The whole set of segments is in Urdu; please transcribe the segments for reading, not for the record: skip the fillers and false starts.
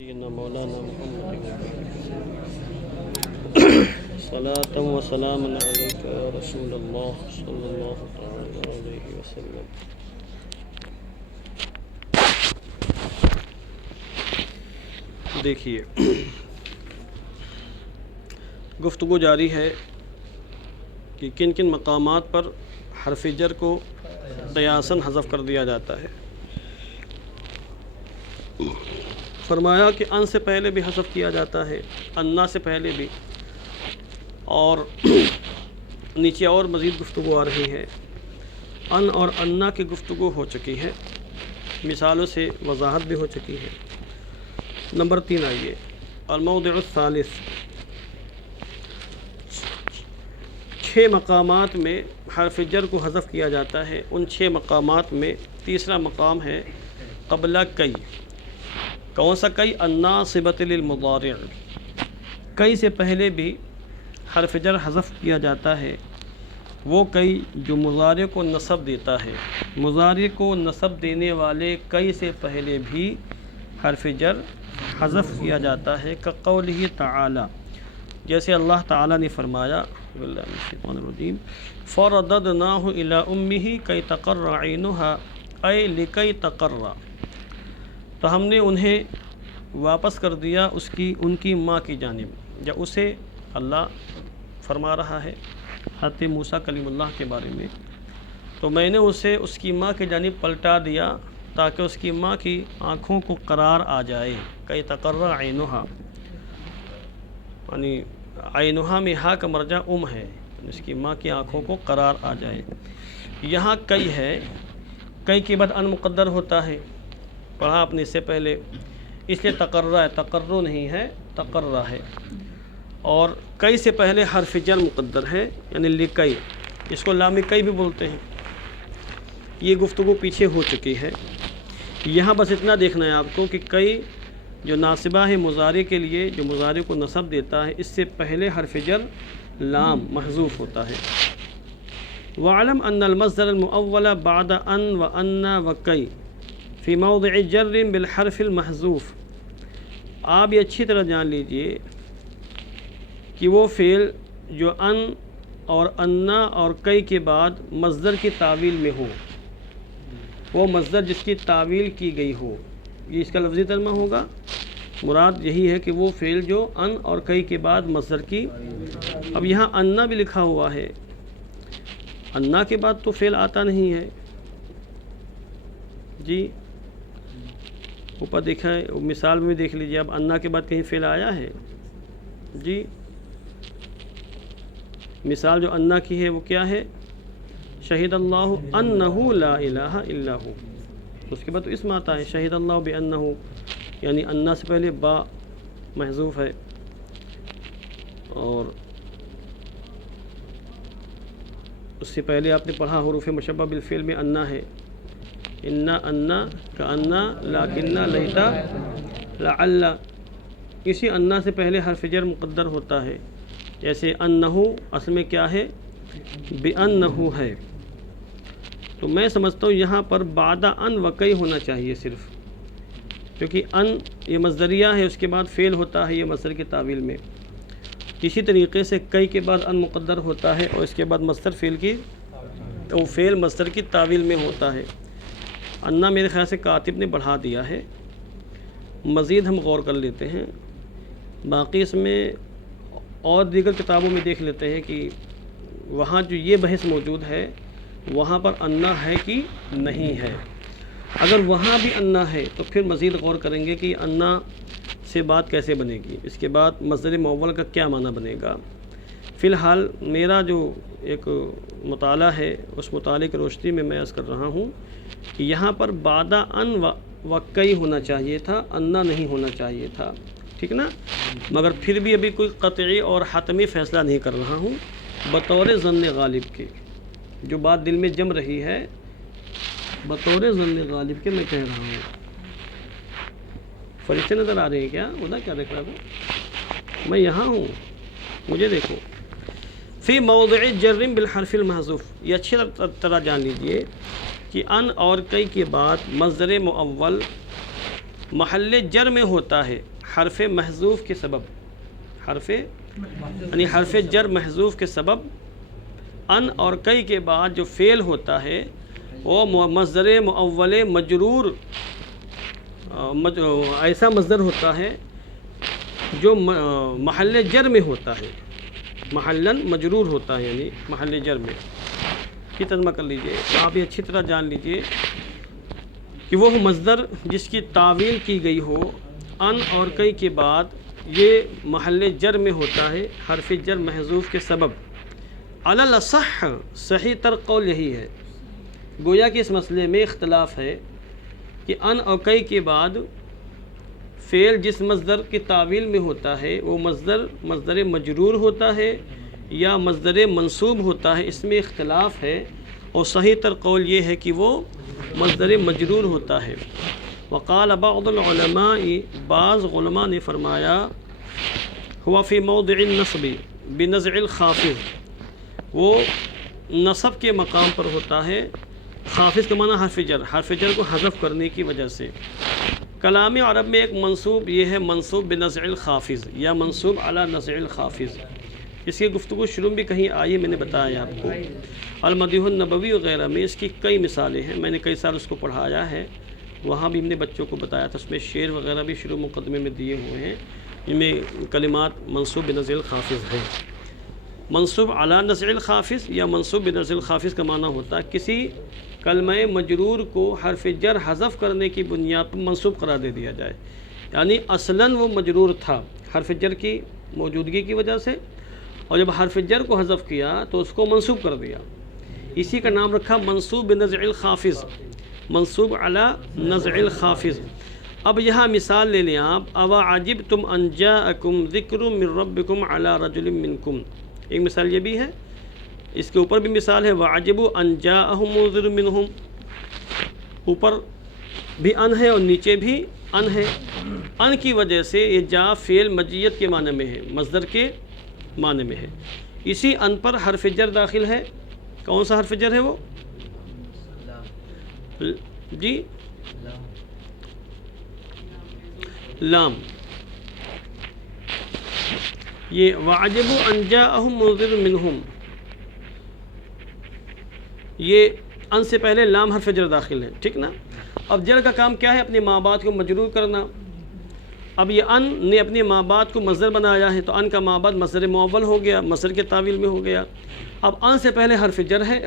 مولانا محمد صلاة و سلام علیک یا رسول اللہ صلی اللہ تعالی علیہ وسلم۔ دیکھیے، گفتگو جاری ہے کہ کن کن مقامات پر حرف جر کو قیاساً حذف کر دیا جاتا ہے۔ فرمایا کہ ان سے پہلے بھی حذف کیا جاتا ہے، انا سے پہلے بھی، اور نیچے اور مزید گفتگو آ رہی ہے۔ ان اور انا کی گفتگو ہو چکی ہے، مثالوں سے وضاحت بھی ہو چکی ہے۔ نمبر 3 آئیے، الموضع الثالث، 6 مقامات میں حرف جر کو حذف کیا جاتا ہے۔ ان 6 مقامات میں تیسرا مقام ہے قبل کئی۔ کون سا کئی؟ الناصبۃ للمضارع، کئی سے پہلے بھی حرف جر حذف کیا جاتا ہے۔ وہ کئی جو مضارع کو نصب دیتا ہے، مضارع کو نصب دینے والے کئی سے پہلے بھی حرف جر حذف کیا جاتا ہے۔ کقولہ تعالی، جیسے اللہ تعالیٰ نے فرمایا، باللہ من الشیطان الرجیم، فرددناہ الی امہ کی تقر عینہا ای لکی تقر، تو ہم نے انہیں واپس کر دیا ان کی ماں کی جانب، یا اسے اللہ فرما رہا ہے حضرت موسیٰ کلیم اللہ کے بارے میں، تو میں نے اسے اس کی ماں کی جانب پلٹا دیا تاکہ اس کی ماں کی آنکھوں کو قرار آ جائے۔ کئی تقر عینہا، یعنی عینہا میں ہا کا مرجع ہے، اس کی ماں کی آنکھوں کو قرار آ جائے۔ یہاں کئی ہے، کئی کے بعد ان مقدر ہوتا ہے، پڑھا اپنے سے پہلے، اس لیے تقرر ہے، تقرر نہیں ہے، تقرر ہے۔ اور کئی سے پہلے حرف جر مقدر ہے، یعنی لکئی، اس کو لام کئی بھی بولتے ہیں۔ یہ گفتگو پیچھے ہو چکی ہے۔ یہاں بس اتنا دیکھنا ہے آپ کو کہ کئی جو ناصبہ ہے مضارع کے لیے، جو مضارع کو نصب دیتا ہے، اس سے پہلے حرف جر لام محذوف ہوتا ہے۔ وَاعْلَمْ أَنَّ الْمَصْدَرَ الْمُؤَوَّلَ بَعْدَ أَنْ وَأَنَّ وَكَيْ فی موضع جر بالحرف المحذوف، آپ یہ اچھی طرح جان لیجئے کہ وہ فعل جو ان اور انا اور کئی کے بعد مصدر کی تعویل میں ہو، وہ مصدر جس کی تعویل کی گئی ہو، یہ اس کا لفظی ترجمہ ہوگا۔ مراد یہی ہے کہ وہ فعل جو ان اور کئی کے بعد مصدر کی، اب یہاں انا بھی لکھا ہوا ہے، انا کے بعد تو فعل آتا نہیں ہے جی، اوپر دیکھا ہے، مثال میں دیکھ لیجیے، اب انا کے بعد کہیں فعل آیا ہے جی؟ مثال جو انا کی ہے وہ کیا ہے؟ شہید اللہ انہ لا الہ الا ہو، اس کے بعد تو اسم آتا ہے، شہید اللہ بانہ، یعنی انا سے پہلے با محذوف ہے، اور اس سے پہلے آپ نے پڑھا حروف مشبہ بالفعل میں انا ہے، انا کانا لاکنہ لیتا لعل، اسی انا سے پہلے حرف جر مقدر ہوتا ہے، جیسے انہو اصل میں کیا ہے؟ بانہو ہے۔ تو میں سمجھتا ہوں یہاں پر بعد ان وکئی ہونا چاہیے صرف، کیونکہ ان یہ مصدریہ ہے، اس کے بعد فعل ہوتا ہے یہ مصدر کی تعویل میں۔ اسی طریقے سے کئی کے بعد ان مقدر ہوتا ہے، اور اس کے بعد مصدر فعل مصدر کی تعویل میں ہوتا ہے۔ انا میرے خیال سے کاتب نے بڑھا دیا ہے، مزید ہم غور کر لیتے ہیں، باقی اس میں اور دیگر کتابوں میں دیکھ لیتے ہیں کہ وہاں جو یہ بحث موجود ہے وہاں پر انا ہے کہ نہیں ہے۔ اگر وہاں بھی انا ہے تو پھر مزید غور کریں گے کہ انا سے بات کیسے بنے گی، اس کے بعد مصدر مؤول کا کیا معنی بنے گا۔ فی الحال میرا جو ایک مطالعہ ہے اس مطالعے کی روشنی میں عرض کر رہا ہوں کہ یہاں پر بعد ان وکئی ہونا چاہیے تھا، انا نہیں ہونا چاہیے تھا، ٹھیک نا؟ مگر پھر بھی ابھی کوئی قطعی اور حتمی فیصلہ نہیں کر رہا ہوں، بطور ظن غالب کے جو بات دل میں جم رہی ہے، بطور ظن غالب کے میں کہہ رہا ہوں۔ فرشتے نظر آ رہے ہیں کیا؟ خدا کیا دیکھ رہا ہوں؟ میں یہاں ہوں، مجھے دیکھو۔ فی موضع جر بالحرف المحذوف، یہ اچھی طرح جان لیجئے کہ ان اور کئی کے بعد مصدر مؤول محل جر میں ہوتا ہے حرف محذوف کے سبب، یعنی حرف جر محذوف کے سبب ان اور کئی کے بعد جو فعل ہوتا ہے وہ مصدر مؤول مجرور، ایسا مصدر ہوتا ہے جو محل جر میں ہوتا ہے، محلاً مجرور ہوتا ہے، یعنی محل جر میں کی ترجمہ کر لیجئے۔ آپ یہ اچھی طرح جان لیجئے کہ وہ مصدر جس کی تعویل کی گئی ہو ان اور کئی کے بعد یہ محل جر میں ہوتا ہے حرف جر محذوف کے سبب۔ علی الاصح صحیح تر قول یہی ہے، گویا کہ اس مسئلے میں اختلاف ہے کہ ان اور کئی کے بعد فعل جس مصدر کی تعویل میں ہوتا ہے وہ مصدر مجرور ہوتا ہے یا مصدر منصوب ہوتا ہے، اس میں اختلاف ہے، اور صحیح تر قول یہ ہے کہ وہ مصدر مجرور ہوتا ہے۔ وقال بعض العلماء، بعض علماء نے فرمایا، ہوا فی موضع النصب بنزع الخافض، وہ نصب کے مقام پر ہوتا ہے، خافض کا معنی حرف جر کو حذف کرنے کی وجہ سے۔ کلام عرب میں ایک منصوب یہ ہے منصوب بنزع الخافض یا منصوب علی نزع الخافض، اس کی گفتگو شروع بھی کہیں آئی، میں نے بتایا آپ کو، المدیح النبوی وغیرہ میں اس کی کئی مثالیں ہیں، میں نے کئی سال اس کو پڑھایا ہے، وہاں بھی ہم نے بچوں کو بتایا تھا، اس میں شعر وغیرہ بھی شروع مقدمے میں دیے ہوئے ہیں، ان میں کلمات منصوب بنزع الخافض ہے۔ منصوب علی نزع الخافض یا منصوب بنزع الخافض کا معنی ہوتا ہے کسی کلمہ مجرور کو حرف جر حذف کرنے کی بنیاد پر منصوب قرار دے دیا جائے، یعنی اصلاً وہ مجرور تھا حرف جر کی موجودگی کی وجہ سے، اور جب حرف جر کو حذف کیا تو اس کو منصوب کر دیا، اسی کا نام رکھا منصوب بنزع الخافض، منصوب علی نزع الخافض۔ اب یہاں مثال لے لیں آپ، اوا عجبتم ان جاءکم ذکر من ربکم علی رجل منکم، ایک مثال یہ بھی ہے، اس کے اوپر بھی مثال ہے وَعَجِبُوا أَن جَاءَهُم مُنذِرٌ مِّنْهُمْ، اوپر بھی ان ہے اور نیچے بھی ان ہے، ان کی وجہ سے یہ جا فعل مجیت کے معنی میں ہے، مصدر کے معنی میں ہے، اسی ان پر حرف جر داخل ہے، کون سا حرف جر ہے وہ؟ جی لام، یہ وَعَجِبُوا أَن جَاءَهُم مُنذِرٌ مِّنْهُمْ، یہ ان سے پہلے لام حرف جر داخل ہے، ٹھیک نا؟ اب جر کا کام کیا ہے؟ اپنے ماں بعد کو مجرور کرنا، اب یہ ان نے اپنے ماں بعد کو مصدر بنایا ہے تو ان کا ماں بعد مصدر مؤول ہو گیا، مصدر کے تعویل میں ہو گیا، اب ان سے پہلے حرف جر ہے،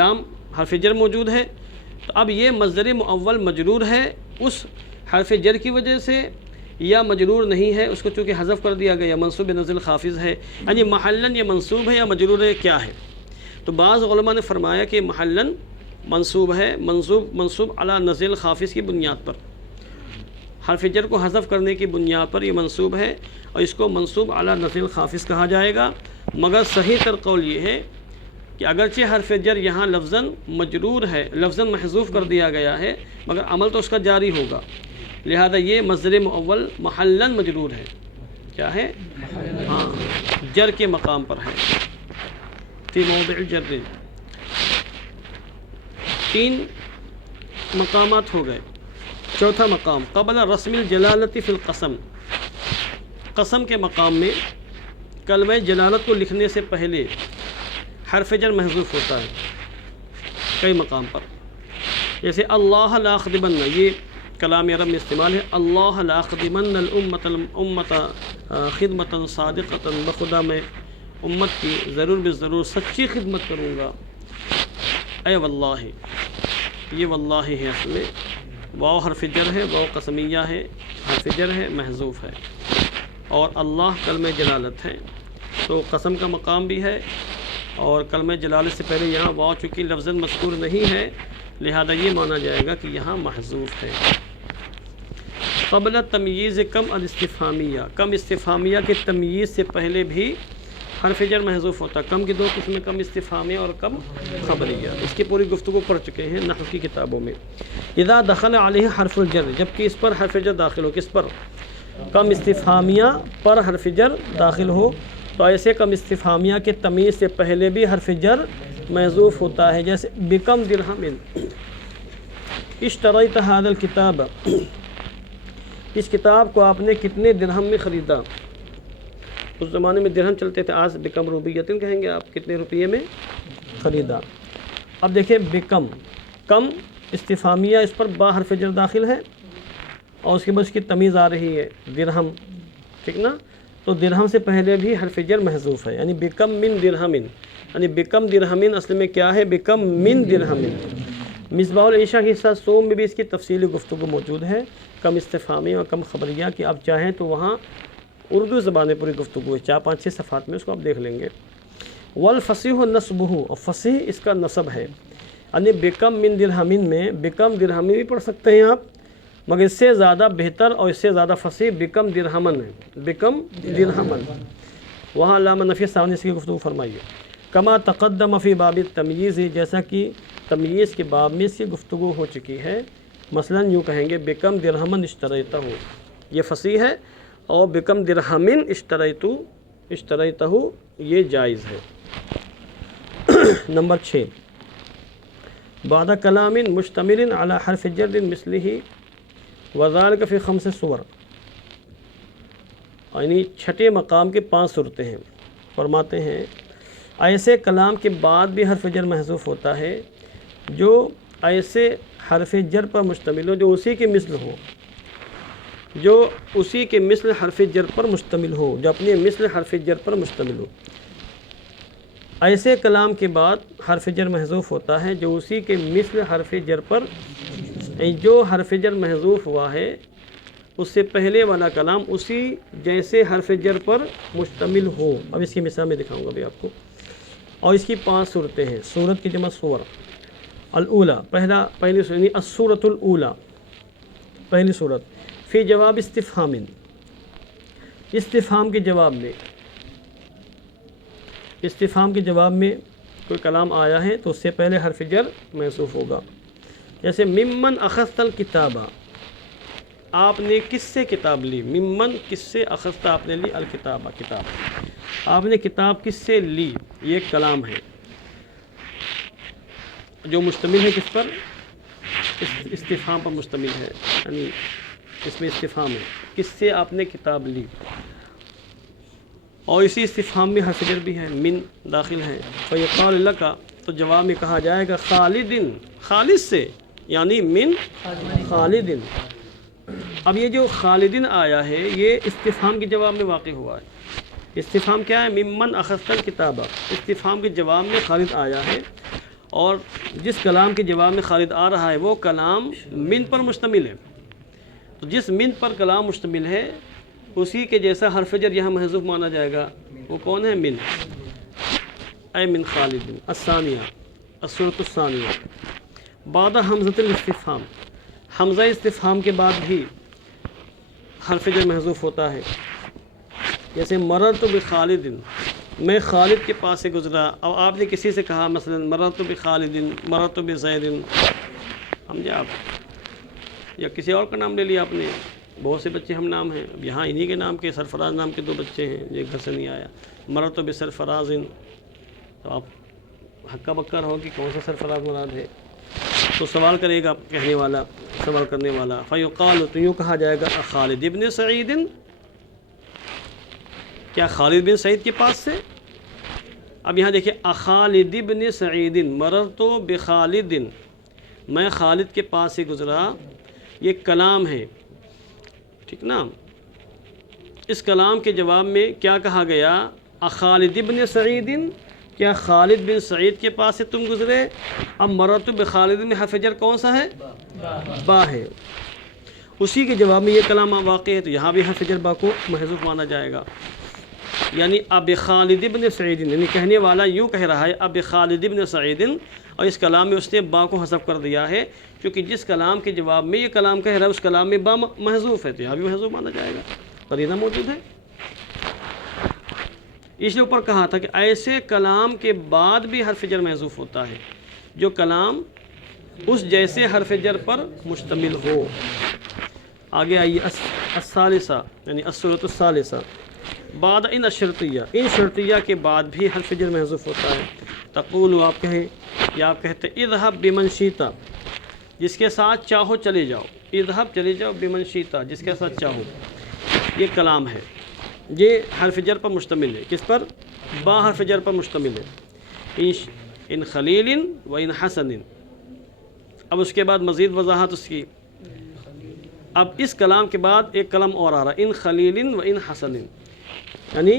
لام حرف جر موجود ہے، تو اب یہ مصدر مؤول مجرور ہے اس حرف جر کی وجہ سے، یا مجرور نہیں ہے، اس کو چونکہ حذف کر دیا گیا، منصوب بنزع الخافض ہے، یعنی محلاً یہ منصوب ہے یا مجرور ہے، کیا ہے؟ تو بعض علماء نے فرمایا کہ محلاً منصوب ہے، منصوب علی نزع الخافض کی بنیاد پر، حرف جر کو حذف کرنے کی بنیاد پر یہ منصوب ہے، اور اس کو منصوب علی نزع الخافض کہا جائے گا، مگر صحیح تر قول یہ ہے کہ اگرچہ حرف جر یہاں لفظاً مجرور ہے، لفظاً محذوف کر دیا گیا ہے، مگر عمل تو اس کا جاری ہوگا، لہذا یہ مصدر مؤول محلاً مجرور ہے، کیا ہے؟ ہاں، جر کے مقام پر ہے، فی موضع الجر۔ 3 مقامات ہو گئے، چوتھا مقام قبل رسم الجلالت فی القسم، قسم کے مقام میں کلمہ جلالت کو لکھنے سے پہلے حرف جر محذوف ہوتا ہے کئی مقام پر، جیسے اللہ لا اخذبن، یہ کلام عرب میں استعمال ہے، اللہ لا اخذبن الامت خدمتا صادقتا، بخدا میں امت کی ضرور بالضرور سچی خدمت کروں گا، اے واللہ، یہ واللہ ہے، اصل میں واو حرف جر ہے، واو قسمیہ ہے، حرف جر ہے، محذوف ہے، اور اللہ کلمہ جلالت ہے، تو قسم کا مقام بھی ہے، اور کلمہ جلالت سے پہلے یہاں واو چونکہ لفظاً مذکور نہیں ہے، لہذا یہ مانا جائے گا کہ یہاں محذوف ہے۔ قبل تمییز کم الاستفہامیہ، کم استفہامیہ کے تمییز سے پہلے بھی حرف جر محذوف ہوتا ہے، کم کی 2 قسمیں، کم استفہامیہ اور کم خبریہ، اس کی پوری گفتگو پڑھ چکے ہیں نحو کی کتابوں میں۔ اذا دخل علیہ حرف الجر، جبکہ اس پر حرف جر داخل ہو، کس پر؟ کم استفہامیہ پر حرف جر داخل ہو، تو ایسے کم استفہامیہ کے تمییز سے پہلے بھی حرف جر محذوف ہوتا ہے، جیسے بکم درہم اشتریت ھذا الکتاب، اس کتاب کو آپ نے کتنے درہم میں خریدا؟ اس زمانے میں درہم چلتے تھے، آج بکم روبیتن کہیں گے آپ، کتنے روپیے میں خریدا۔ اب دیکھیں بکم، کم استفہامیہ، اس پر با حرف جر داخل ہے اور اس کے بعد اس کی تمیز آ رہی ہے درہم، ٹھیک نا؟ تو درہم سے پہلے بھی حرف جر محذوف ہے، یعنی بکم من درہمن، یعنی بکم درہمن اصل میں کیا ہے؟ بکم من درہمن۔ مصباح العشاء کے حصہ سوم میں بھی اس کی تفصیلی گفتگو موجود ہے، کم استفہامیہ اور کم خبریہ کی، آپ چاہیں تو وہاں اردو زبان میں پوری گفتگو ہے، 4-5-6 صفحات میں، اس کو آپ دیکھ لیں گے۔ والفصیح نصبہ، اور فصیح اس کا نصب ہے، یعنی بکم من درہمن میں بکم درہمن بھی پڑھ سکتے ہیں آپ، مگر اس سے زیادہ بہتر اور اس سے زیادہ فصیح بکم درہمن ہے، بکم درہمن۔ وہاں علامہ نفی صاحب نے اس کی گفتگو فرمائی ہے۔ کما تقدم فی باب التمییز، جیسا کہ تمییز کے باب میں اس کی گفتگو ہو چکی ہے، مثلا یوں کہیں گے بکم درہمن اشتریتہ، یہ فصیح ہے، اور بکم درہمن اشتریتہ یہ جائز ہے۔ نمبر 6، بعد کلام مشتمل علی حرف جر مثلہ وذالک فی 5 صور، یعنی چھٹے مقام کے 5 صورتیں ہیں۔ فرماتے ہیں ایسے کلام کے بعد بھی حرف جر محذوف ہوتا ہے جو ایسے حرف جر پر مشتمل ہو جو اسی کے مثل ہو، جو اسی کے مثل حرف جر پر مشتمل ہو، جو اپنے مثل حرف جر پر مشتمل ہو۔ ایسے کلام کے بعد حرف جر محذوف ہوتا ہے جو اسی کے مثل حرف جر پر، جو حرف جر محذوف ہوا ہے اس سے پہلے والا کلام اسی جیسے حرف جر پر مشتمل ہو۔ اب اس کی مثال میں دکھاؤں گا بھی آپ کو، اور اس کی 5 صورتیں ہیں، صورت کی جمع صور۔ الاولیٰ، پہلی صورت، یعنی الصورۃ الاولیٰ، پہلی صورت، فی جواب استفہام، استفہام کے جواب میں، استفہام کے جواب میں کوئی کلام آیا ہے تو اس سے پہلے حرف جر محذوف ہوگا، جیسے ممن اخذت الکتابہ، آپ نے کس سے کتاب لی؟ ممن، کس سے، اخذت آپ نے لی، الکتابہ کتاب، آپ نے کتاب کس سے لی، یہ ایک کلام ہے جو مشتمل ہے کس پر؟ استفہام پر مشتمل ہے، یعنی اس میں استفہام ہے، کس سے آپ نے کتاب لی، اور اسی استفہام میں حرف جر بھی ہے، من داخل ہے۔ فیقال لک، تو جواب میں کہا جائے گا خالدن، خالد سے، یعنی من خالدن۔ اب یہ جو خالدن آیا ہے یہ استفہام کے جواب میں واقع ہوا ہے۔ استفہام کیا ہے؟ ممن اخذت الکتابہ، استفہام کے جواب میں خالد آیا ہے، اور جس کلام کے جواب میں خالد آ رہا ہے وہ کلام من پر مشتمل ہے، تو جس من پر کلام مشتمل ہے اسی کے جیسا حرف جر یہاں محذوف مانا جائے گا، وہ کون ہے؟ من، اے من خالد۔ الثانیہ، الصورۃ الثانیہ، بعد حمزۃ الاستفہام، حمزہ استفہام کے بعد بھی حرف جر محذوف ہوتا ہے، جیسے مررت بخالد، میں خالد کے پاس سے گزرا، اور آپ نے کسی سے کہا مثلا مررت بخالد، مررت بزید، سمجھے آپ، یا کسی اور کا نام لے لیا آپ نے، بہت سے بچے ہم نام ہیں، اب یہاں انہی کے نام کے سرفراز نام کے 2 بچے ہیں، یہ گھر سے نہیں آیا، مررت بسرفراز، تو آپ ہکا بکا رہو کہ کون سا سرفراز مراد ہے، تو سوال کرے گا کہنے والا، سوال کرنے والا، فیقال، تو یوں کہا جائے گا خالد ابن سعید، کیا خالد بن سعید کے پاس سے؟ اب یہاں دیکھیں، اخالد ابن سعید مررت بخالد، میں خالد کے پاس سے گزرا، یہ کلام ہے، ٹھیک نا؟ اس کلام کے جواب میں کیا کہا گیا؟ اخالد ابن سعید، کیا خالد بن سعید کے پاس سے تم گزرے؟ اب مررت بخالد میں حرف جر کون سا ہے؟ با ہے، اسی کے جواب میں یہ کلام واقع ہے، تو یہاں بھی حرف جر با کو محذوف مانا جائے گا، یعنی اب خالد ابن سعید، یعنی کہنے والا یوں کہہ رہا ہے اب خالد ابن سعید، اور اس کلام میں اس نے با کو حذف کر دیا ہے، کیونکہ جس کلام کے جواب میں یہ کلام کہہ رہا ہے اس کلام میں با محذوف ہے، تو یہاں بھی محذوف مانا جائے گا، قرینہ موجود ہے۔ اس نے اوپر کہا تھا کہ ایسے کلام کے بعد بھی حرف جر محذوف ہوتا ہے جو کلام اس جیسے حرف جر پر مشتمل ہو۔ آگے آئیے، الثالثہ، یعنی الصورۃ الثالثہ، بعد ان الشرطیہ، ان شرطیہ کے بعد بھی حرف جر محذوف ہوتا ہے۔ تقول، آپ کہیں یا آپ کہتے اذهب بمن شئت، جس کے ساتھ چاہو چلے جاؤ، اذهب چلے جاؤ، بمن شئت جس کے ساتھ چاہو، یہ کلام ہے، یہ حرف جر پر مشتمل ہے، کس پر؟ با حرف جر پر مشتمل ہے، ان خلیل و ان حسن۔ اب اس کے بعد مزید وضاحت اس کی، اب اس کلام کے بعد ایک کلام اور آ رہا ہے، ان خلیل و ان حسن، یعنی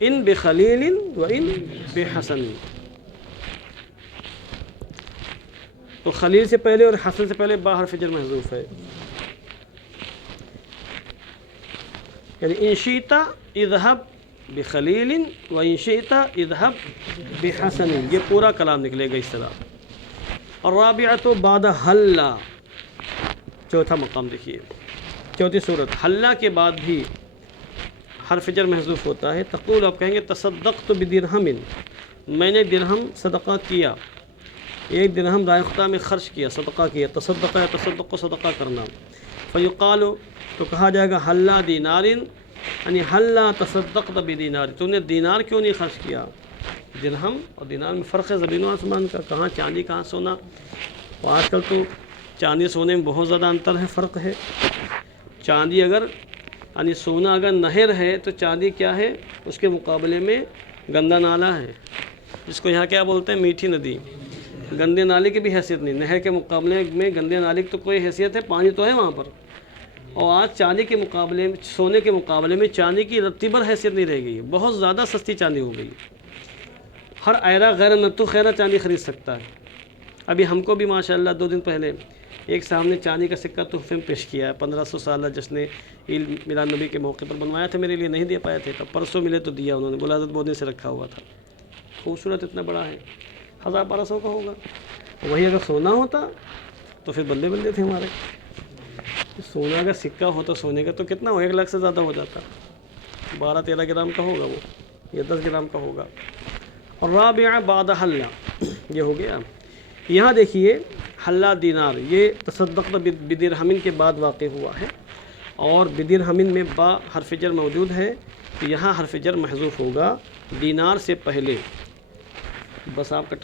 ان بخلیل و ان بحسن، تو خلیل سے پہلے اور حسن سے پہلے با حرف جر محذوف ہے، یعنی ان شئت اذهب بخلیل و ان شئت اذهب بحسن، یہ پورا کلام نکلے گا اس طرح۔ الرابعۃ بعد حلا، چوتھا مقام دیکھیے، چوتھی صورت، حلا کے بعد بھی حرف جر محذوف ہوتا ہے، تقول آپ کہیں گے تصدقت بدرہم، میں نے درہم صدقہ کیا، ایک درہم رائے خدا میں خرچ کیا، صدقہ کیا، تصدقہ یا تصدق کو صدقہ کرنا، فیقال تو کہا جائے گا حلا دینار، یعنی حلا تصدقت بدینار، تو نے دینار کیوں نہیں خرچ کیا؟ درہم اور دینار میں فرق ہے زمین و آسمان کا، کہاں چاندی کہاں سونا، اور آج کل تو چاندی سونے میں بہت زیادہ انتر ہے، فرق ہے۔ چاندی اگر یعنی سونا اگر نہر ہے تو چاندی کیا ہے؟ اس کے مقابلے میں گندا نالا ہے، جس کو یہاں کیا بولتے ہیں؟ میٹھی ندی۔ گندے نالے کی بھی حیثیت نہیں، نہر کے مقابلے میں گندے نالے کی تو کوئی حیثیت ہے، پانی تو ہے وہاں پر۔ اور آج چاندی کے مقابلے میں، سونے کے مقابلے میں چاندی کی رتی بھر حیثیت نہیں رہ گئی، بہت زیادہ سستی چاندی ہو گئی، ہر ایرا غیر نتو خیرہ چاندی خرید سکتا ہے۔ ابھی ہم کو بھی ماشاءاللہ 2 دن پہلے ایک صاحب نے چاندی کا سکہ تحفے میں پیش کیا ہے، 1500 سالہ جشن عید میلاد نبی کے موقع پر بنوایا تھا، میرے لیے نہیں دے پایا تھے، تب پرسوں ملے تو دیا انہوں نے، بلادت بہت دن سے رکھا ہوا تھا، خوبصورت اتنا بڑا ہے، 1000-1200 کا ہوگا۔ وہی اگر سونا ہوتا تو پھر بندے بندے تھے ہمارے، سونا اگر سکہ ہوتا سونے کا تو کتنا ہو، 1 لاکھ سے زیادہ ہو جاتا، 12-13 گرام کا ہوگا وہ، یا 10 گرام کا ہوگا۔ اور رابعہ بعد حلا، یہ ہو گیا۔ یہاں دیکھیے حلا دینار، یہ تصدقت بدرہم کے بعد واقع ہوا ہے، اور بدرہم میں با حرف جر موجود ہے، تو یہاں حرف جر محذوف ہوگا دینار سے پہلے، بس آپ کا